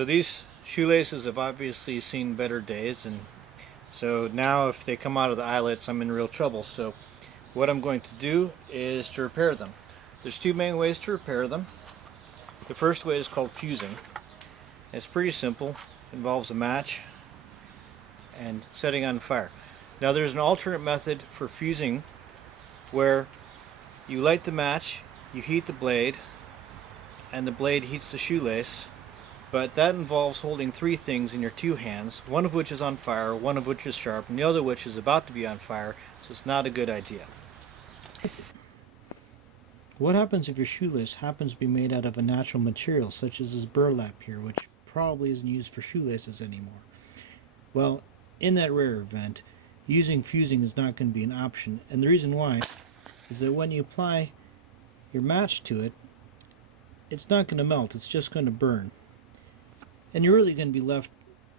So these shoelaces have obviously seen better days, and so now if they come out of the eyelets, I'm in real trouble. So what I'm going to do is to repair them. There's two main ways to repair them. The first way is called fusing. It's pretty simple. It involves a match and setting on fire. Now there's an alternate method for fusing where you light the match, you heat the blade, and the blade heats the shoelace, but that involves holding three things in your two hands, one of which is on fire, one of which is sharp, and the other which is about to be on fire, so it's not a good idea. What happens if your shoelace happens to be made out of a natural material, such as this burlap here, which probably isn't used for shoelaces anymore? Well, in that rare event, using fusing is not going to be an option, and the reason why is that when you apply your match to it, it's not going to melt, it's just going to burn. And you're really going to be left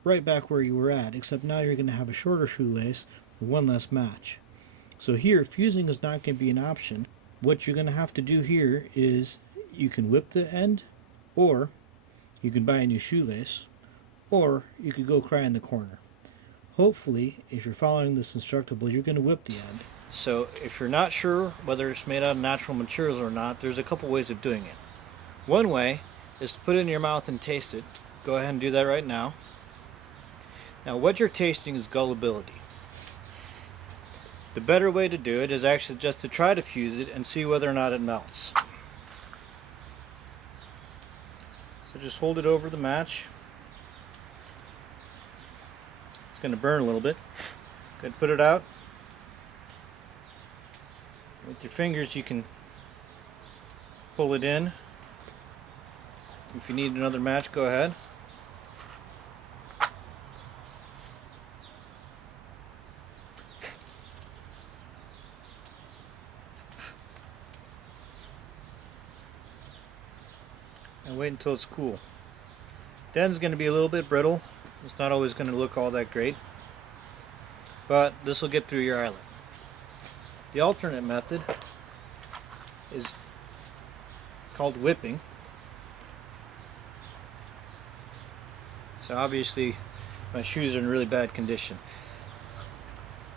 right back where you were at, except now you're going to have a shorter shoelace with one less match. So here, fusing is not going to be an option. What you're going to have to do here is you can whip the end, or you can buy a new shoelace, or you could go cry in the corner. Hopefully, if you're following this Instructable, you're going to whip the end. So if you're not sure whether it's made out of natural materials or not, there's a couple ways of doing it. One way is to put it in your mouth and taste it. Go ahead and do that right now. Now what you're tasting is gullibility. The better way to do it is actually just to try to fuse it and see whether or not it melts. So just hold it over the match. It's going to burn a little bit. Go ahead and put it out. With your fingers you can pull it in. If you need another match, go ahead. And wait until it's cool. The end's going to be a little bit brittle. It's not always going to look all that great, but this will get through your eyelet. The alternate method is called whipping. So obviously my shoes are in really bad condition.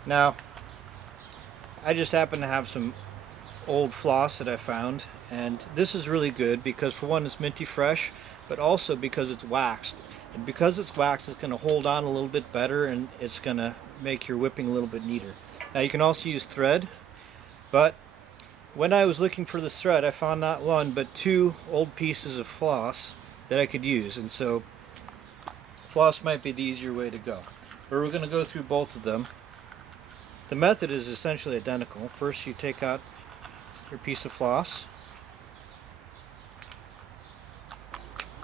Now I just happen to have some old floss that I found, and this is really good because for one it's minty fresh, but also because it's waxed. And because it's waxed, it's going to hold on a little bit better, and it's going to make your whipping a little bit neater. Now you can also use thread, but when I was looking for this thread I found not one but two old pieces of floss that I could use, and so floss might be the easier way to go. But we're going to go through both of them. The method is essentially identical. First you take out your piece of floss.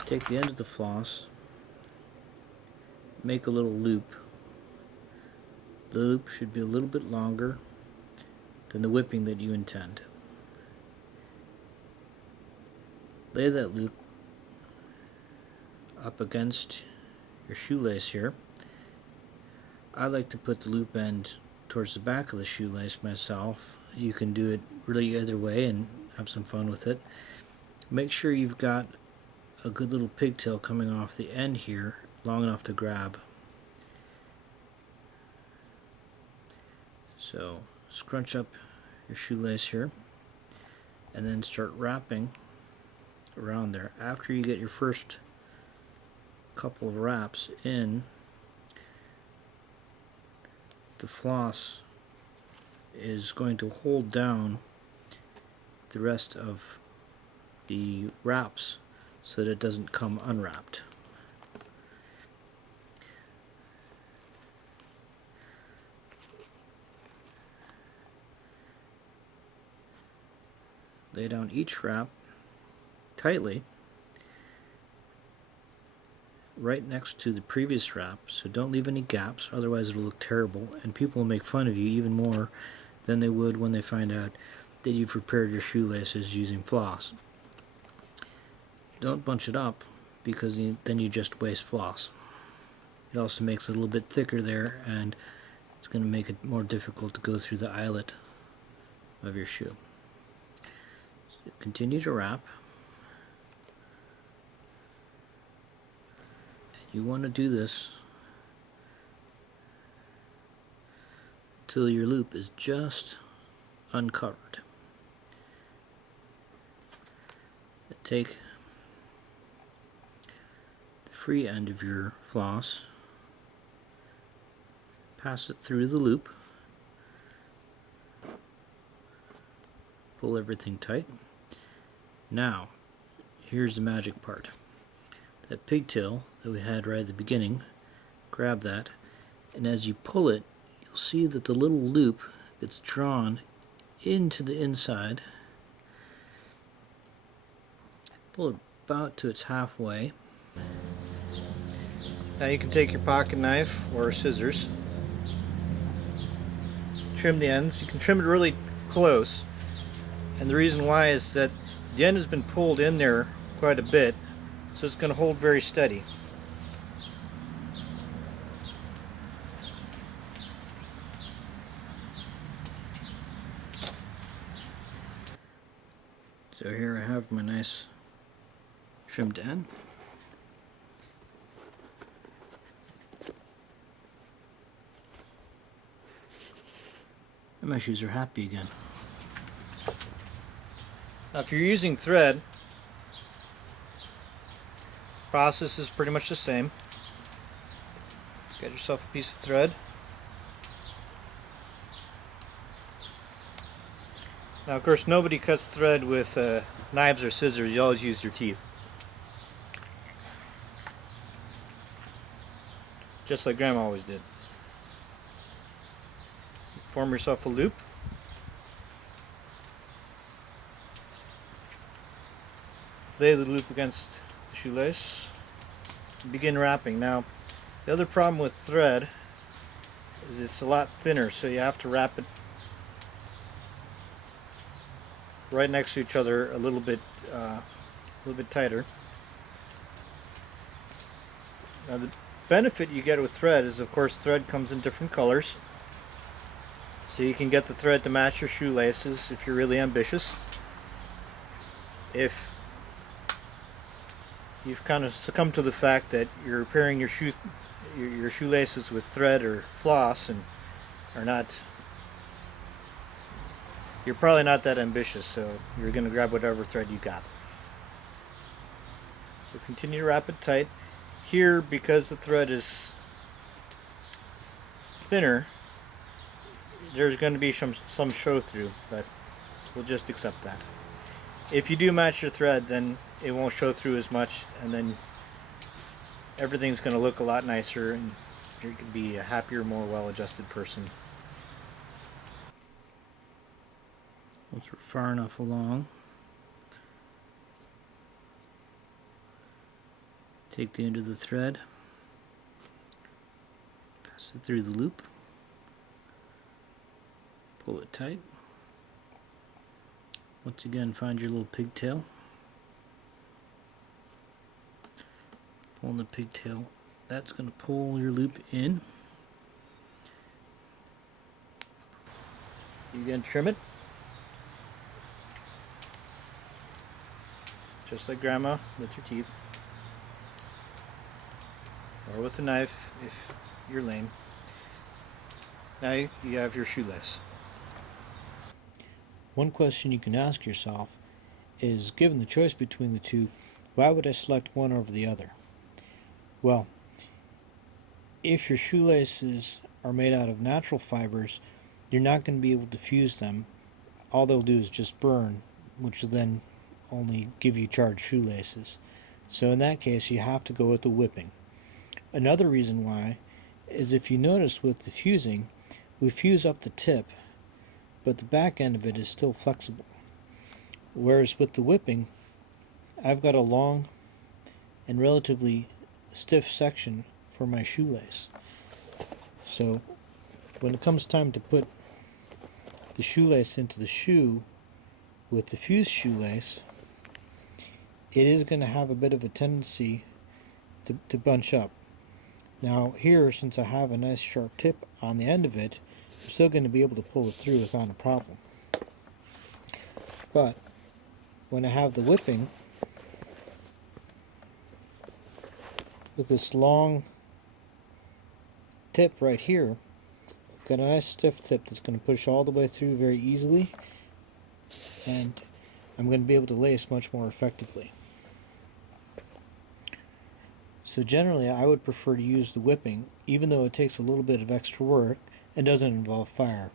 Take the end of the floss, make a little loop. The loop should be a little bit longer than the whipping that you intend. Lay that loop up against your shoelace here. I like to put the loop end towards the back of the shoelace myself. You can do it really either way and have some fun with it. Make sure you've got a good little pigtail coming off the end here, long enough to grab. So scrunch up your shoelace here and then start wrapping around there. After you get your first couple of wraps in, the floss is going to hold down the rest of the wraps so that it doesn't come unwrapped. Lay down each wrap tightly right next to the previous wrap, so don't leave any gaps, otherwise it'll look terrible and people will make fun of you even more than they would when they find out that you've repaired your shoelaces using floss. Don't bunch it up because then you just waste floss. It also makes it a little bit thicker there, and it's going to make it more difficult to go through the eyelet of your shoe. So continue to wrap. you want to do this till your loop is just uncovered. Take the free end of your floss, pass it through the loop, pull everything tight. Now, here's the magic part. That pigtail that we had right at the beginning, grab that, and as you pull it, you'll see that the little loop gets drawn into the inside. Pull it about to its halfway. Now you can take your pocket knife or scissors, trim the ends. You can trim it really close, and the reason why is that the end has been pulled in there quite a bit, so it's going to hold very steady. So here I have my nice trimmed end. And my shoes are happy again. Now if you're using thread, process is pretty much the same. Get yourself a piece of thread. Now of course nobody cuts thread with knives or scissors, you always use your teeth. Just like Grandma always did. Form yourself a loop. Lay the loop against the shoelace. Begin wrapping. Now, the other problem with thread is it's a lot thinner, so you have to wrap it right next to each other a little bit tighter. Now, the benefit you get with thread is, of course, thread comes in different colors, so you can get the thread to match your shoelaces if you're really ambitious. If you've kind of succumbed to the fact that you're repairing your shoelaces with thread or floss and you're probably not that ambitious, so you're going to grab whatever thread you got. So continue to wrap it tight. Here, because the thread is thinner, there's going to be some show through, but we'll just accept that. If you do match your thread, then it won't show through as much, and then everything's going to look a lot nicer, and you're going to be a happier, more well-adjusted person. Once we're far enough along, take the end of the thread, pass it through the loop, pull it tight. Once again, find your little pigtail. Pull the pigtail. That's going to pull your loop in. You can trim it. Just like Grandma with your teeth. Or with a knife if you're lame. Now you have your shoelace. One question you can ask yourself is, given the choice between the two, why would I select one over the other? Well, if your shoelaces are made out of natural fibers, you're not going to be able to fuse them. All they'll do is just burn, which will then only give you charged shoelaces. So in that case, you have to go with the whipping. Another reason why is, if you notice with the fusing, we fuse up the tip, but the back end of it is still flexible. Whereas with the whipping, I've got a long and relatively stiff section for my shoelace. So when it comes time to put the shoelace into the shoe with the fused shoelace, it is going to have a bit of a tendency to bunch up. Now here, since I have a nice sharp tip on the end of it, I'm still going to be able to pull it through without a problem. But when I have the whipping, with this long tip right here, I've got a nice stiff tip that's going to push all the way through very easily, and I'm going to be able to lace much more effectively. So generally I would prefer to use the whipping, even though it takes a little bit of extra work and doesn't involve fire.